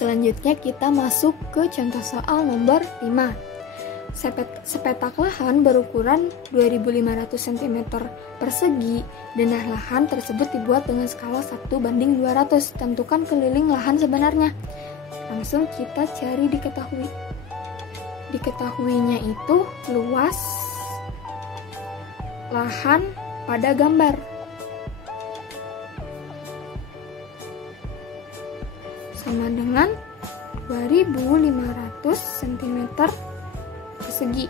selanjutnya kita masuk ke contoh soal nomor 5. Sepetak lahan berukuran 2500 cm persegi. Denah lahan tersebut dibuat dengan skala 1:200. Tentukan keliling lahan sebenarnya. Langsung kita cari diketahui. Diketahuinya itu luas lahan pada gambar. Sama dengan 2500 cm persegi.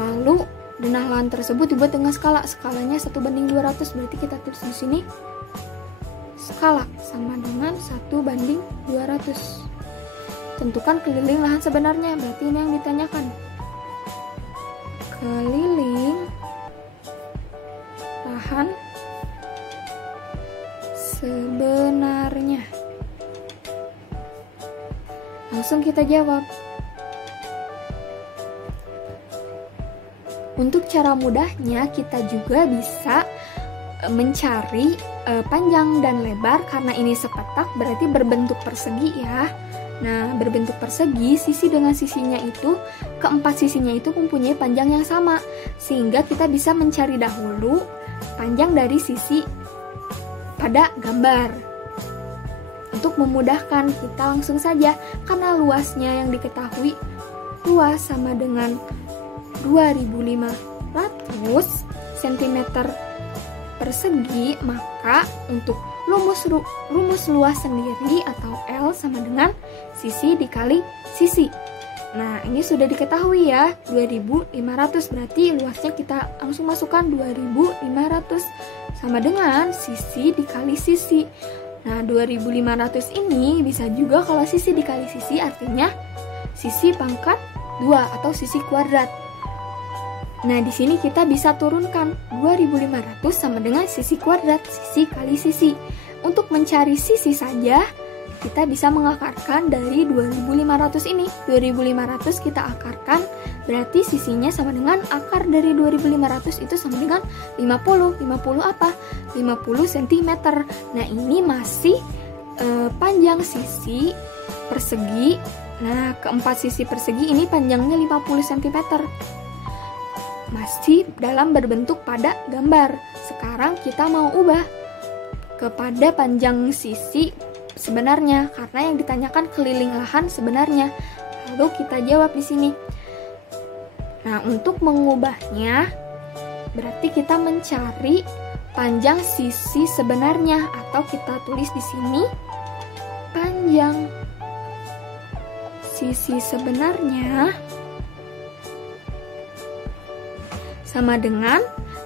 Lalu denah lahan tersebut dibuat dengan skalanya 1:200. Berarti kita tulis di sini skala sama dengan 1:200. Tentukan keliling lahan sebenarnya. Berarti ini yang ditanyakan. Keliling lahan sebenarnya. Langsung kita jawab. Untuk cara mudahnya kita juga bisa mencari panjang dan lebar. Karena ini sepetak berarti berbentuk persegi ya. Nah, berbentuk persegi, sisi dengan sisinya itu, keempat sisinya itu mempunyai panjang yang sama. Sehingga kita bisa mencari dahulu panjang dari sisi pada gambar. Untuk memudahkan, kita langsung saja, karena luasnya yang diketahui, luas sama dengan 2500 cm persegi, maka untuk rumus luas sendiri atau L sama dengan sisi dikali sisi. Nah, ini sudah diketahui ya, 2500, berarti luasnya kita langsung masukkan 2500 sama dengan sisi dikali sisi. Nah, 2500 ini bisa juga kalau sisi dikali sisi artinya sisi pangkat 2 atau sisi kuadrat. Nah, di sini kita bisa turunkan 2500 sama dengan sisi kuadrat, sisi kali sisi. Untuk mencari sisi saja, kita bisa mengakarkan dari 2500 ini. 2500 kita akarkan, berarti sisinya sama dengan akar dari 2500 itu sama dengan 50. 50 apa? 50 cm. Nah, ini masih panjang sisi persegi. Nah, keempat sisi persegi ini panjangnya 50 cm. Masih dalam berbentuk pada gambar. Sekarang kita mau ubah kepada panjang sisi sebenarnya, karena yang ditanyakan keliling lahan sebenarnya. Lalu kita jawab di sini. Nah, untuk mengubahnya berarti kita mencari panjang sisi sebenarnya, atau kita tulis di sini panjang sisi sebenarnya sama dengan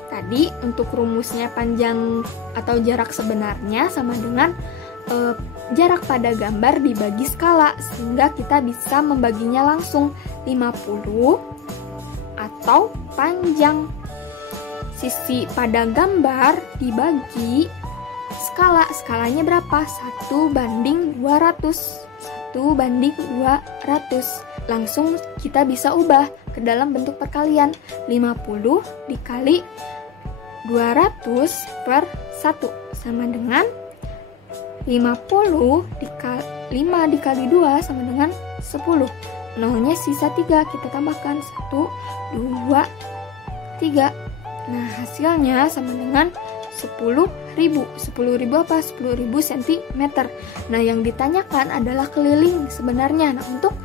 tadi. Untuk rumusnya panjang atau jarak sebenarnya sama dengan jarak pada gambar dibagi skala, sehingga kita bisa membaginya langsung 50, atau panjang sisi pada gambar dibagi skala. Skalanya berapa? 1:200. 1:200. Langsung kita bisa ubah ke dalam bentuk perkalian. 50 dikali 200 per 1 sama dengan 50 dikali 5 dikali 2 sama dengan 10. Nolnya sisa 3, kita tambahkan 1, 2, 3. Nah, hasilnya sama dengan 10.000. 10.000 apa? 10.000 cm. Nah, yang ditanyakan adalah keliling sebenarnya. Nah, untuk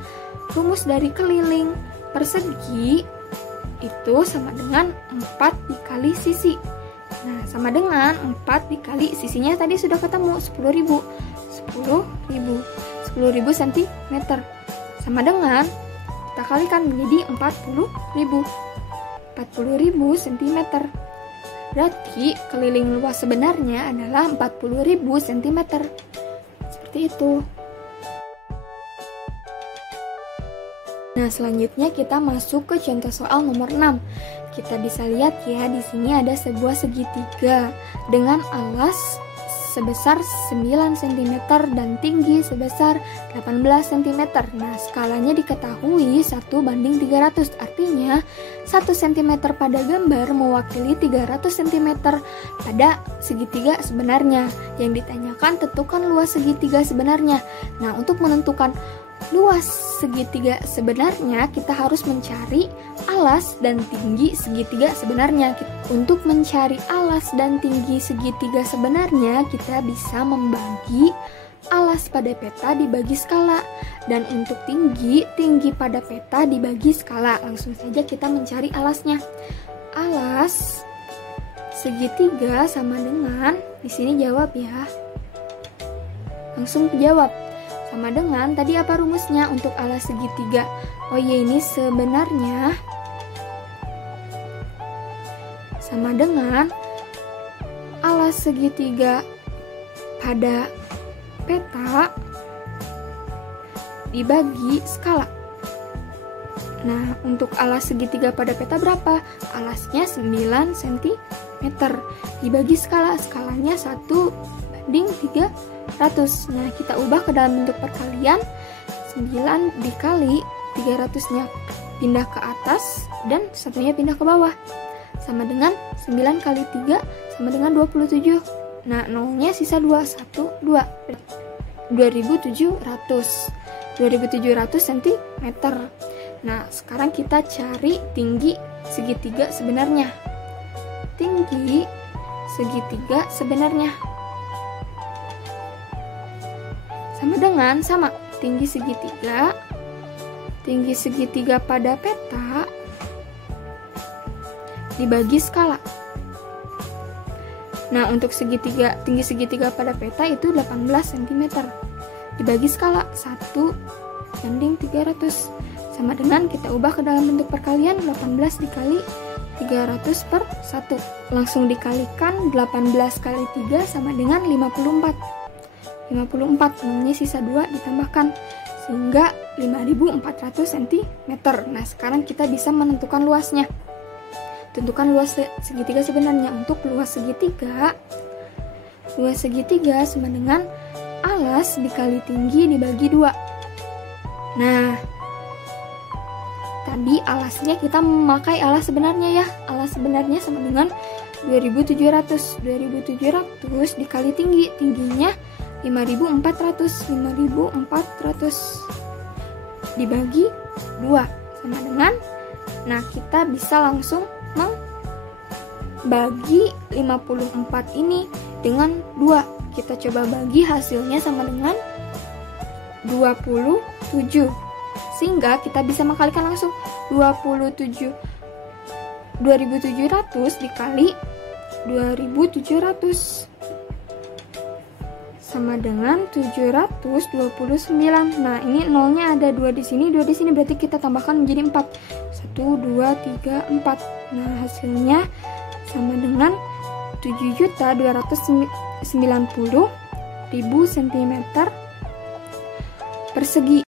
rumus dari keliling persegi itu sama dengan 4 dikali sisi. Nah, sama dengan 4 dikali sisinya tadi sudah ketemu, 10.000. 10.000 cm. Sama dengan, kita kalikan menjadi 40.000. 40.000 cm. Berarti keliling luas sebenarnya adalah 40.000 cm. Seperti itu. Nah, selanjutnya kita masuk ke contoh soal nomor 6. Kita bisa lihat ya, di sini ada sebuah segitiga dengan alas sebesar 9 cm dan tinggi sebesar 18 cm. Nah, skalanya diketahui 1:300. Artinya 1 cm pada gambar mewakili 300 cm pada segitiga sebenarnya. Yang ditanyakan tentukan luas segitiga sebenarnya. Nah, untuk menentukan luas segitiga sebenarnya kita harus mencari alas dan tinggi segitiga sebenarnya. Untuk mencari alas dan tinggi segitiga sebenarnya kita bisa membagi alas pada peta dibagi skala, dan untuk tinggi pada peta dibagi skala. Langsung saja kita mencari alasnya. Alas segitiga sama dengan, di sini jawab ya. Langsung jawab. Sama dengan, tadi apa rumusnya untuk alas segitiga? Oh iya, ini sebenarnya sama dengan alas segitiga pada peta dibagi skala. Nah, untuk alas segitiga pada peta berapa? Alasnya 9 cm. Dibagi skala, skalanya 1:300. Nah, kita ubah ke dalam bentuk perkalian. 9 dikali 300-nya pindah ke atas dan satunya pindah ke bawah. Sama dengan 9 kali 3 sama dengan 27. Nah, nolnya sisa 2, 1, 2. 2700 cm. Nah, sekarang kita cari tinggi segitiga sebenarnya. Tinggi segitiga sebenarnya sama dengan tinggi segitiga pada peta dibagi skala. Nah, untuk tinggi segitiga pada peta itu 18 cm dibagi skala 1:300 sama dengan, kita ubah ke dalam bentuk perkalian, 18 dikali 300 per 1. Langsung dikalikan, 18 kali 3 sama dengan 54. 54, nolnya sisa 2 ditambahkan sehingga 5400 cm. Nah, sekarang kita bisa menentukan luasnya. Tentukan luas segitiga sebenarnya. Untuk luas segitiga sama dengan alas dikali tinggi dibagi 2. Nah, tadi alasnya kita memakai alas sebenarnya ya. Alas sebenarnya sama dengan 2700. 2700 dikali tinggi. Tingginya 5400 dibagi 2 sama dengan, nah kita bisa langsung membagi 54 ini dengan 2. Kita coba bagi, hasilnya sama dengan 27. Sehingga kita bisa mengkalikan langsung 2700 dikali 2700 sama dengan 729. Nah, ini nolnya ada 2 di sini, 2 di sini, berarti kita tambahkan menjadi 4. 1, 2, 3, 4. Nah, hasilnya sama dengan 7.290.000 cm persegi.